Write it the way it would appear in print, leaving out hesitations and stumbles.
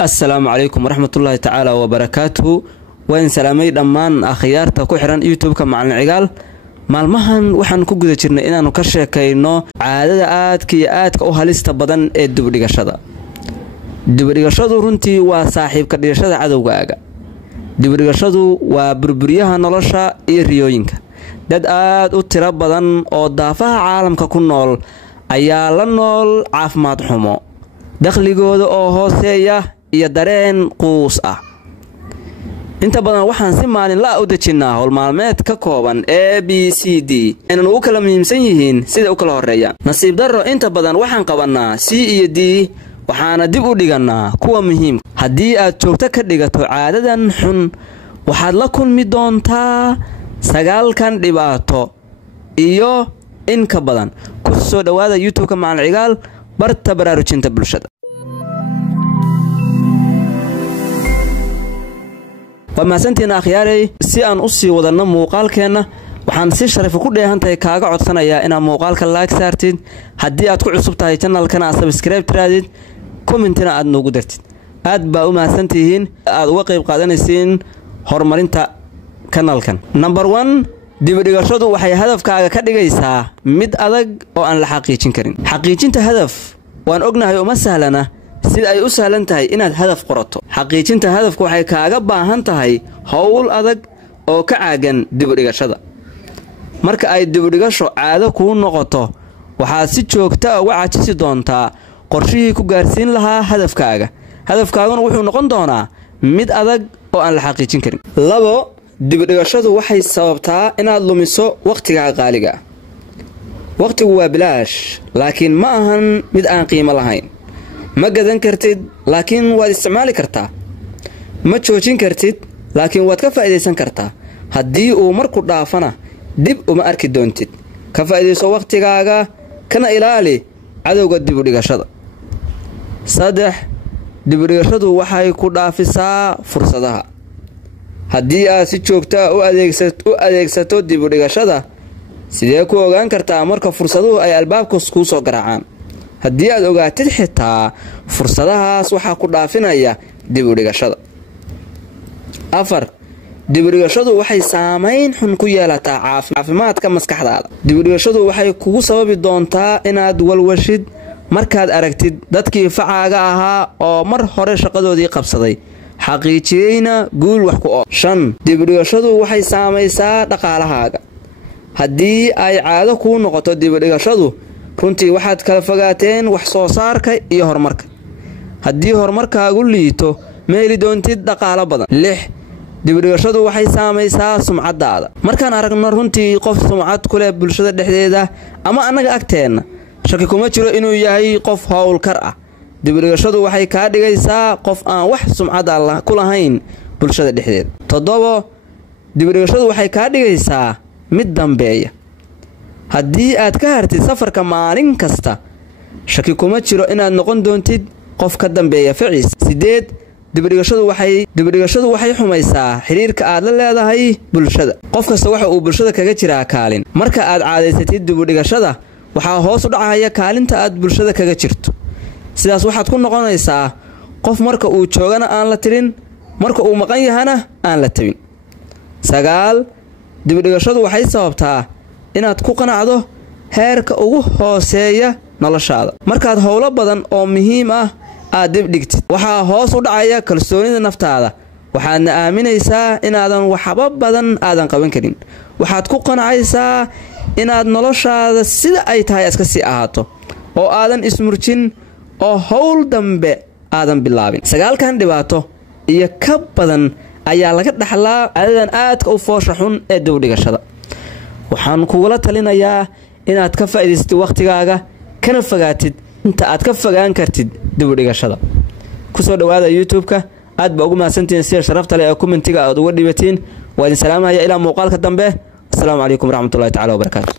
السلام عليكم ورحمة الله تعالى وبركاته. وين سلامي دمان أخيارتا ku xiran YouTube-ka macalin cigaal maalmahan waxaan ku guda jirnay inaanu ka sheekayno caadada aadka u halista badan ee dibadhigashada. Dibadhigashadu runtii waa saaxiibka dhigashada cadawgaaga. Dibadhigashadu waa burburiyaha nolosha iyo riyooyinka. Dad aad u tiro badan oo daafaha caalamka ku nool ayaa la nool caafimaad xumo, dakhligooda oo hooseeya iyo dareen quus ah. inta badan waxaan si maalin la u dajinaa hawl maalmeed ka kooban ABCD inaan u kala muhiimsan yihiin sida u kala horeeyaan. Nasiib darro inta badan waxaan qabanaa C iyo D waxaana dib u dhiganaa kuwa muhiim. Haddii aad joogto ka dhigato caadadan xun waxaad la kulmi doontaa 9 dhibaato iyo in ka badan. ku soo dhawaada YouTube-ka macalin cigaal barta baraarujinta bulshada. وما سنتنا أخياري سي أن أصي وضعنا موقالكينا وحان سي شرف كل هانتاي كاغا عدسانا يا إنا موقالك اللايك سارتين هدي أدكو عصب تاي channel كنا سبسكرايب ترادين كومنتنا أد نوغو درتين أد باو ما سنتيهين أد وقيب قاداني سين هرمارين تا كانال كان نمبر 1 dibadhigashadu waxay hadafkaaga ka dhigaysaa mid adag oo aan la xaqiijin karin. xaqiijinta hadaf waan ognahay uma sahlana sida ay u sahlan tahay inaad hadaf qorato. xaqiijinta hadafku waxay kaaga baahan tahay hawl adag oo ka caagan dibadhigashada. marka ay dibadhigasho caado ku noqoto waxaad si joogto ah uga caajisi doontaa qorshihii ku gaarsiin lahaa hadafkaaga. hadafkaaguna wuxuu noqon doonaa mid adag oo aan la xaqiijin karin. 2 dibadhigashadu waxay sababtaa inaad lumiso waqtiga qaaliga ah. waqtigu waa bilaash laakiin ma ahan mid aan qiimo lahayn. ma gadan kartid laakiin waad isticmaali kartaa. ma joojin kartid laakiin waad ka faa'iideysan kartaa. haddii uu marku dhaafana dib uma arki doontid. ka faa'iideyso waqtigaaga kana ilaali cadawga dibadhigashada. 3 dibadhigashadu waxay ku dhaafisaa fursadaha. haddii aad si joogto ah u adeegsato dibadhigashada sidee ku ogaan kartaa marka fursaduhu ay albaabka ku soo garaacaan. haddii aad ogaatid xitaa fursadahaas waxa ku dhaafinaya dibadhigashada. 4 dibadhigashadu waxay saameyn xun ku yeelataa caafimaadka maskaxdaada. dibadhigashadu waxay kugu sababi doontaa inaad walwashid markaad aragtid dadkii facaaga ahaa oo mar hore shaqadoodii qabsaday xaqiijiyayna guul wax ku oo. 5 dibadhigashadu waxay saamaysaa dhaqaalahaaga. haddii ay caado ku noqoto dibadhigashadu runtii waxaad kala fogaateen wax soo saarka iyo horumarka. haddii horumarkaagu liito ma heli doontid dhaqaale badan. 6 dibadhigashadu waxay saamaysaa sumcadaada. markaan aragno runtii qof sumcad ku leh bulshada dhexdeeda ama anaga agteena shaki kuma jiro inuu yahay qof hawlkar ah. dibadhigashadu waxay ka dhigaysaa qof aan wax sumcad ah ku lahayn bulshada dhexdeeda. 7 dibadhigashadu waxay ka dhigaysaa mid dambeeya. haddii aad ka hartid safarka maalin kasta shaki kuma jiro inaad noqon doontid qof ka dambeeya ficiis. 8 dibadhigashadu waxay xumaysaa xiriirka aad la leedahay bulshada. qof kasta waxa uu bulshada kaga jiraa kaalin. marka aad caadaysatid dibadhigashada waxaa hoos u dhacaya kaalinta aad bulshada kaga jirto. sidaas waxaad ku noqonaysaa qof marka uu joogana aan la tirin marka uu maqan yahana aan la tabin. 9 dibadhigashadu waxay sababtaa inaad ku qanacdo heerka ugu hooseeya noloshaada. markaad hawlo badan oo muhiim ah aad dib dhigtid waxaa hoos u dhacaya kalsoonida naftaada. waxaadna aaminaysaa inaadan waxba badan aadan qaban karin. waxaad ku qanacaysaa inaad noloshaada sida ay tahay iska sii ahaato oo aadan ismurjin oo hawl dambe aadan bilaabin. 9 dhibaato iyo ka badan ayaa laga dhaxlaa caadadan aadka u foosha xun ee dibadhigashada. waxaan kugula talinayaa inaad ka faa'iidaysatid waqtigaaga kana fogaatid inta aad ka fogaan kartid dibadhigashada. ku soo dhawaada YouTube-ka aad ba ugu mahadsantihiin sida sharafta leh ee commentiga aad uga dhibatiin. waa idin salaamaya ilaa muuqaalka dambe. assalaamu calaykum waraxmatullaahi tacaala wabarakaatuh.